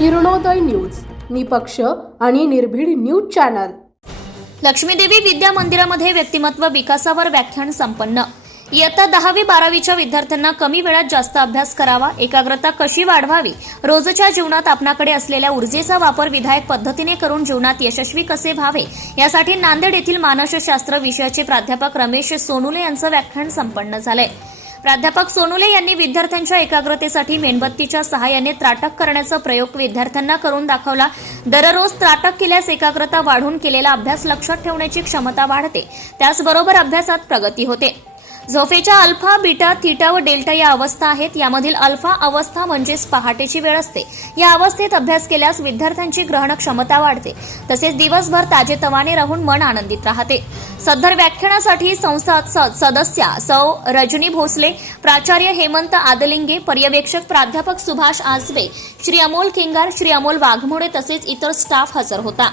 Kiranoday news. निपक्ष आणि निर्भीड न्यूज चॅनल. लक्ष्मीदेवी विद्या मंदिरामध्ये व्यक्तिमत्व विकासावर व्याख्यान संपन्न. इयत्ता दहावी बारावीच्या विद्यार्थ्यांना कमी वेळात जास्त अभ्यास करावा एकाग्रता कशी वाढवावी रोजच्या जीवनात आपणाकडे असलेल्या ऊर्जेचा वापर विधायक पद्धतीने करून जीवनात यशस्वी कसे व्हावे यासाठी नांदेड येथील मानसशास्त्र विषयाचे प्राध्यापक रमेश सोनुले यांचं व्याख्यान संपन्न झालंय. प्राध्यापक सोनुले यांनी विद्यार्थ्यांच्या एकाग्रतेसाठी मेणबत्तीच्या सहाय्याने त्राटक करण्याचा प्रयोग विद्यार्थ्यांना करून दाखवला. दररोज त्राटक केल्यास एकाग्रता वाढून केलेला अभ्यास लक्षात ठेवण्याची क्षमता वाढते. त्याचबरोबर अभ्यासात प्रगती होते. झोफेच्या अल्फा बीटा थिटा व डेल्टा या अवस्था आहेत. यामधील अल्फा अवस्था म्हणजेच पहाटेची वेळ असते. या अवस्थेत अभ्यास केल्यास विद्यार्थ्यांची ग्रहण क्षमता वाढते. तसेच दिवसभर ताजेतवाने राहून मन आनंदित राहते. सदर व्याख्यानासाठी संस्था स- सदस्या सौ रजनी भोसले प्राचार्य हेमंत आदलिंगे पर्यवेक्षक प्राध्यापक सुभाष आसवे श्री अमोल किंगार श्री अमोल वाघमोडे तसेच इतर स्टाफ हजर होता.